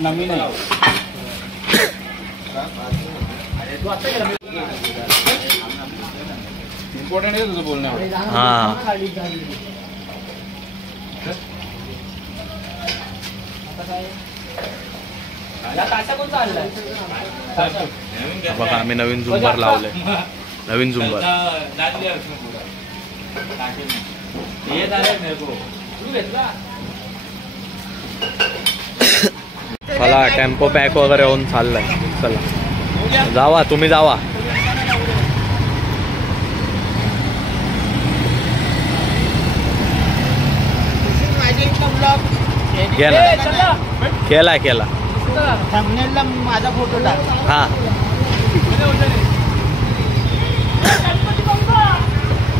नवीन आहे इम्पॉर्टंट आहे तुझं बोलणं. हां बघा आम्ही नवीन झुंबर लावले. नवीन झुंबर चला टेम्पो पॅक वगैरे होऊन चाललाय. चला जावा तुम्ही जावा. केला केला थंबनेलला माझा फोटो टाक. हा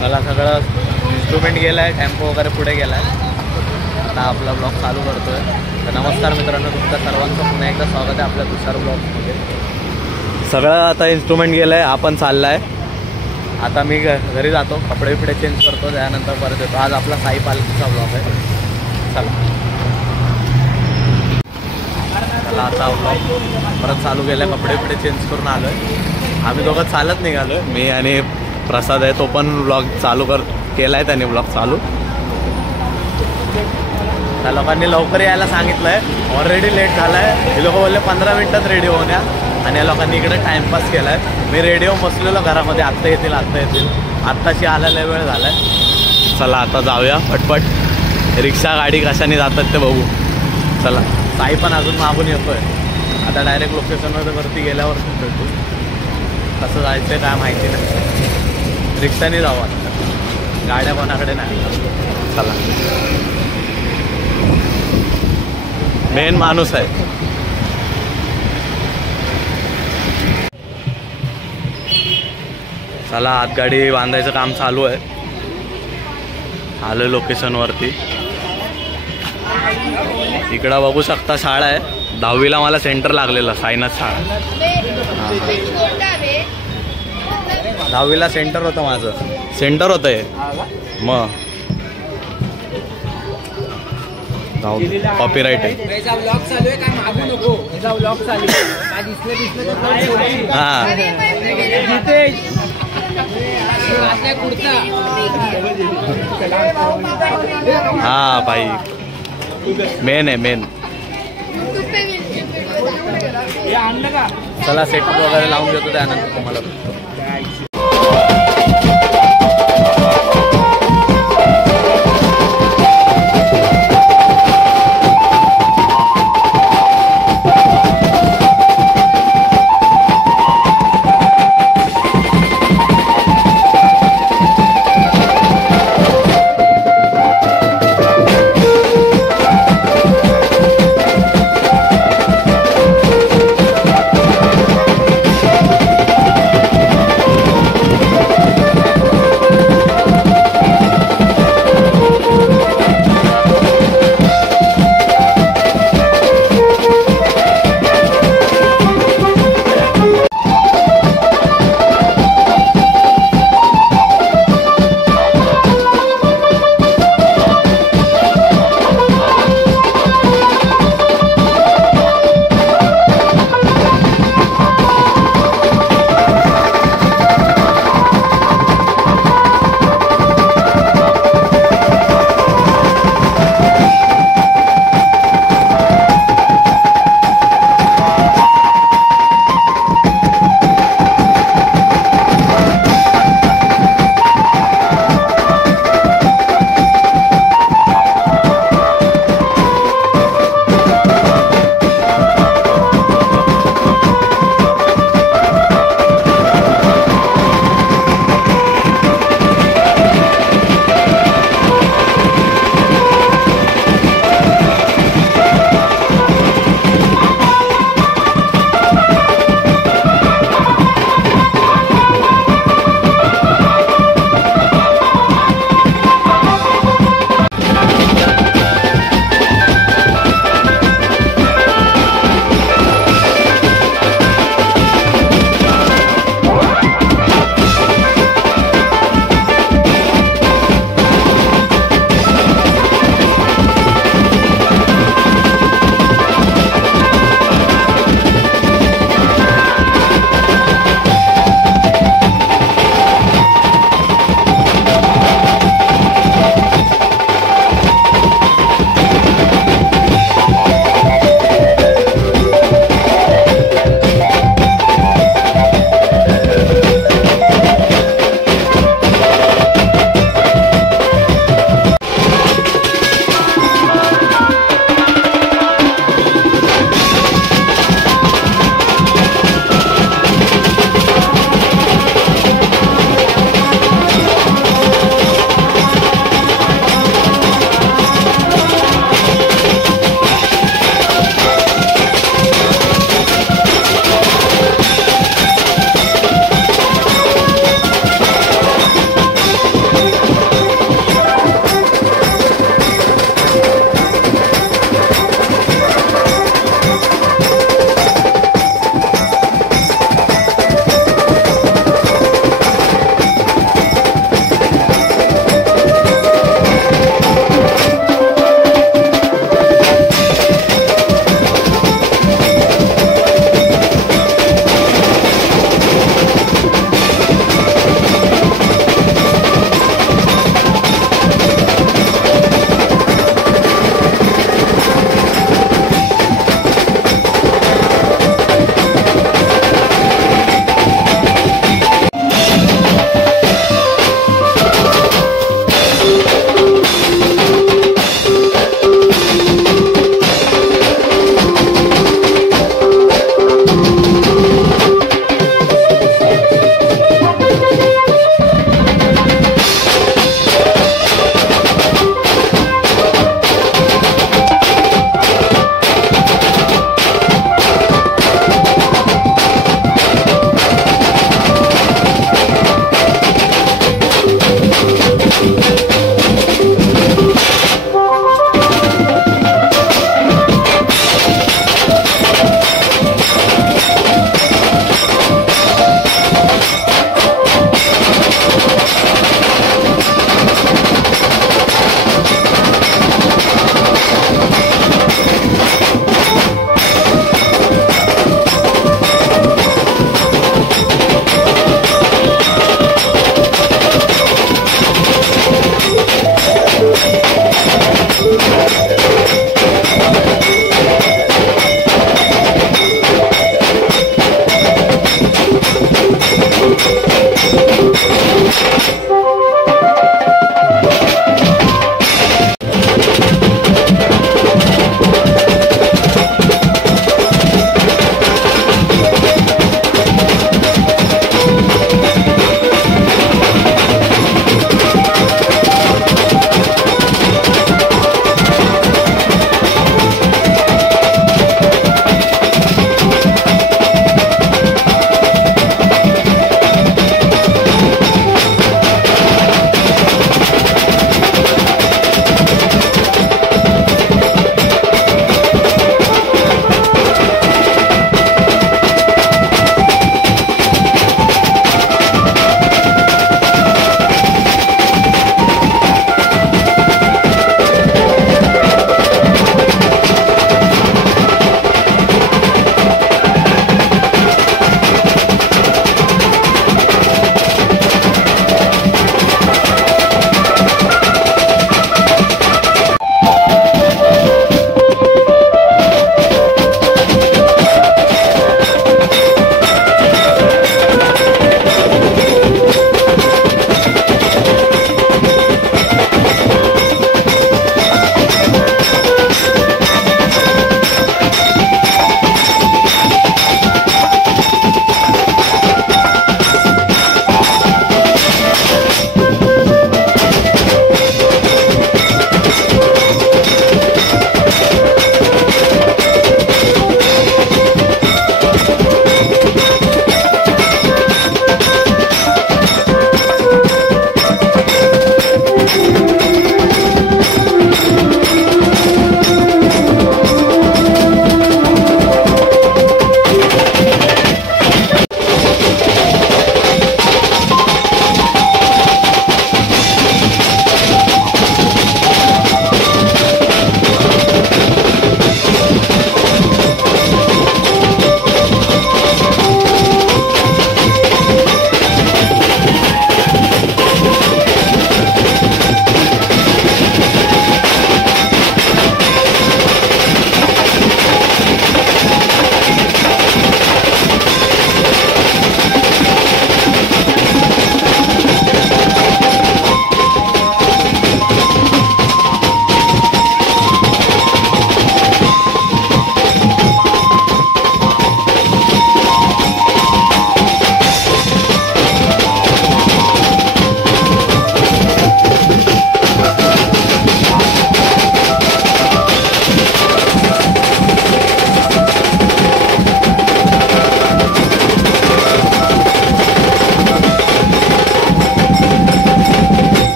मला सगळं इन्स्ट्रुमेंट गेलाय. टेम्पो वगैरे पुढे गेलाय. आता आपला ब्लॉग चालू करतोय. तर नमस्कार मित्रांनो, तुमच्या सर्वांचं पुन्हा एकदा स्वागत आहे आपल्या दुसऱ्या ब्लॉगमध्ये. सगळं आता इन्स्ट्रुमेंट गेलंय. आपण चाललाय. आता मी घरी जातो, कपडे बिपडे चेंज करतो, त्यानंतर परत येतो. आज आपला साई पालखीचा ब्लॉग आहे. चला आता ब्लॉग परत चालू केलं. कपडे बिपडे चेंज करून आलो आहे. आम्ही दोघं चालत निघालो आहे. मी आणि प्रसाद आहे, तो पण ब्लॉग चालू केला आहे त्याने ब्लॉग चालू. त्या लोकांनी लवकर यायला सांगितलं आहे. ऑलरेडी लेट झाला आहे. हे लोक बोलले 15 मिनटात रेडी होऊन या. आणि या लोकांनी इकडे टाईमपास केला आहे. मी रेडी होऊन बसलेलो घरामध्ये. आत्ता येतील आत्ता येतील. आत्ताशी आलेला वेळ झाला आहे. चला आता जाऊया पटपट. रिक्षा गाडी कशाने जातात ते बघू. चला साई पण अजून मागून येतोय. आता डायरेक्ट लोकेशनवर वरती गेल्यावर भेटू. कसं जायचं आहे काय माहिती नाही. रिक्षाने जाऊ आता. गाड्या कोणाकडे नाही. चला मेन माणूस आहे. चला आत गाडी बांधायचं काम चालू आहे. आलं लोकेशनवरती. इकडं बघू शकता शाळा आहे. 10वीला मला सेंटर लागलेलं. साईनाथ शाळा. 10वीला सेंटर होतं माझं. सेंटर होतं हे मग कॉपीराईट आहे. हा भाई मेन आहे मेन. चला सेटअप वगैरे लावून देतो त्यानंतर तुम्हाला.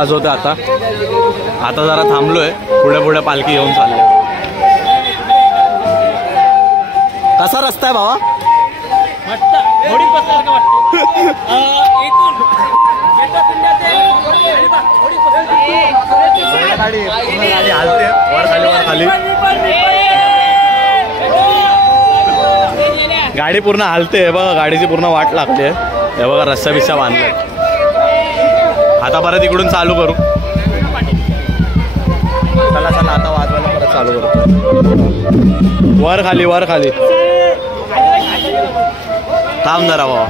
वाजवते आता जरा थांबलोय, पुढे पुढे पालखी घेऊन चालले. कसा रस्ता आहे भावा? गाडी हलते वर खाली वर खाली, गाडी पूर्ण हलते बघा, गाडीची पूर्ण वाट लागते. हे बघा रस्ता बिस्सा बांधलाय. आता परत इकडून चालू करू. चला चला आता वाजवायला परत चालू करू. वर खाली वर खाली थांब जरा बाबा.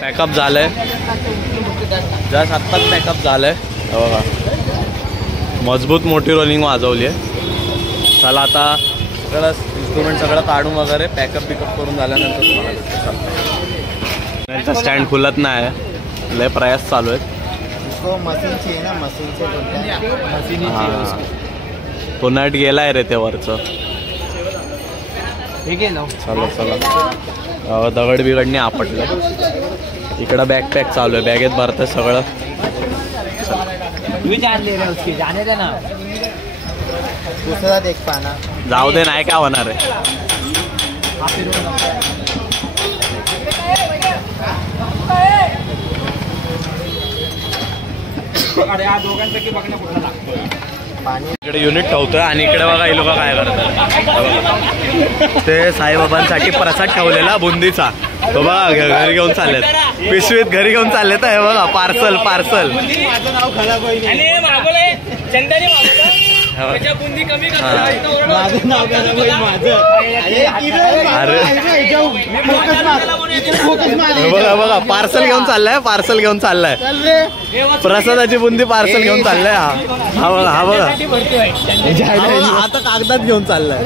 पॅकअप झालंय, जस्ट आत्ताच पॅकअप झालंय. बघा मजबूत मोठी रोलिंग वाजवली आहे. चला आता सगळं इन्स्ट्रुमेंट सगळं काढून वगैरे पॅकअप पिकअप करून झाल्यानंतर तुम्हाला स्टँड खुलत नाही, लय प्रयास चालू आहेत. तो नट गेलाय रे ते वरचं. चला चला दगड बिगडने आपटलं. इकडं बॅकपॅक चालू आहे, बॅगेत भरतं सगळं. जाऊ दे नाही काय होणार आहे. इकडे युनिट ठेवतोय आणि इकडे बघा हे लोक काय करतात. ते साईबाबांसाठी प्रसाद ठेवलेला बुंदीचा, तो बघा घरी घेऊन चाललेत, पिशवीत घरी घेऊन चाललेत. हे बघा पार्सल पार्सल. बघा बघा पार्सल घेऊन चाललाय, पार्सल घेऊन चाललाय. प्रसादाची बुंदी पार्सल घेऊन चाललाय. हा बघा हा बघा आता कागदात घेऊन चाललाय.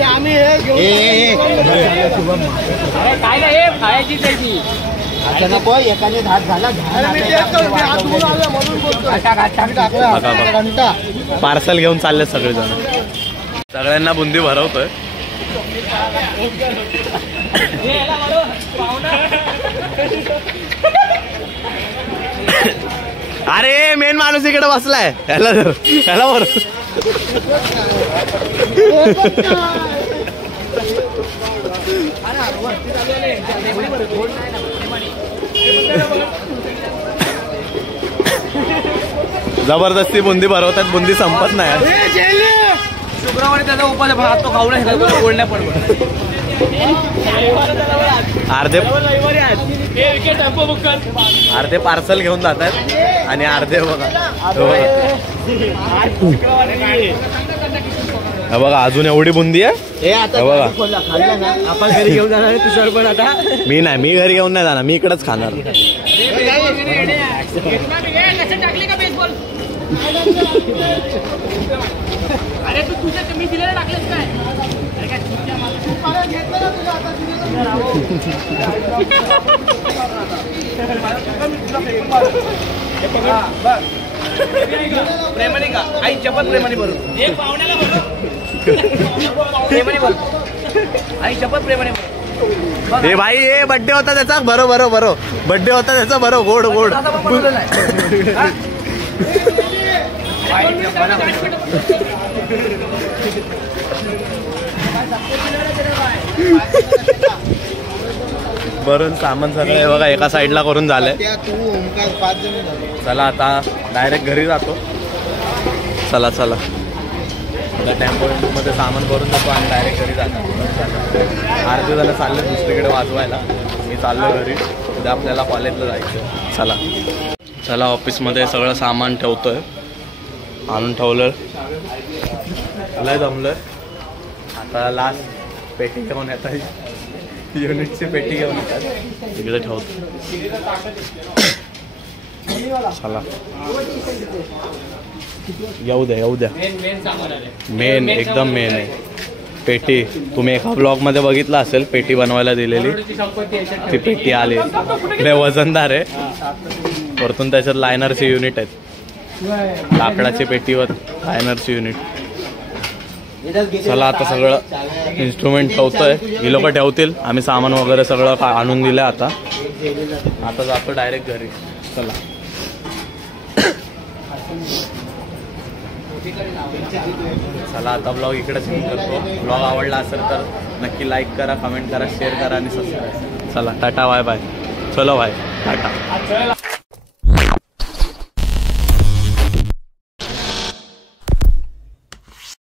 नको एकाने धात झाला. पार्सल घेऊन चालले सगळेजण. सगळ्यांना बुंदी भरवतोय. अरे मेन माणूस इकडे बसलाय. ह्याला ह्याला बरोबर जबरदस्ती बुंदी भरवतात, बुंदी संपत नाही. शुक्रवारी त्याचा उपाय तो खावला बोलण्या पण अर्धे पार्सल घेऊन जातात आणि अर्धे बघा बघा अजून एवढी बुंदी आहे. बघा आपण घरी घेऊन जाणार तुझ्यावर पण. आता मी नाही, मी घरी घेऊन नाही जाणार, मी इकडेच खाणार. अरे तू तुझ्या मी दिलेला टाकलेस काय? प्रेमाने का आई चपत प्रेमाने भरू एक पाहुण्याला बोलू प्रेमाने बोल आई चपत प्रेमाने हे भाई हे बर्थडे होता त्याचा बरोबर बर्थडे होता त्याचा गोड गोड भरून सामान सगळं बघा एका साईडला करून झालंय. चला आता डायरेक्ट घरी जातो. चला टेम्पोमध्ये सामान भरून जातो आणि डायरेक्ट घरी जातो. अर्धे जण चालले दुसरीकडे वाजवायला, मी चाललो घरी. उद्या आपल्याला कॉलेजला जायचं. चला ऑफिसमध्ये सगळं सामान ठेवतोय, आणून ठेवलं. लय जमलं. आता लास्ट पेटी घेऊन येतात, युनिटची पेटी घेऊन येतात, तिकडे ठेवतो. चला येऊ द्या मेन एकदम मेन आहे पेटी. तुम्ही एका ब्लॉगमध्ये बघितलं असेल पेटी बनवायला दिलेली, ती पेटी आली. लय वजनदार आहे. वरतून त्याच्यात लायनरचे युनिट आहेत. लाकडाची पेटीवर लायनरची युनिट. चला आता सगळं इन्स्ट्रुमेंट ठेवतोय, ही लोक ठेवतील. आम्ही सामान वगैरे सगळं आणून दिलं. आता जातो डायरेक्ट घरी. चला आता ब्लॉग इकडेच करतो. ब्लॉग आवडला असेल तर नक्की लाईक करा, कमेंट करा, शेअर करा आणि सबस्क्राईब. चला टाटा बाय बाय. चलो बाय टाटा.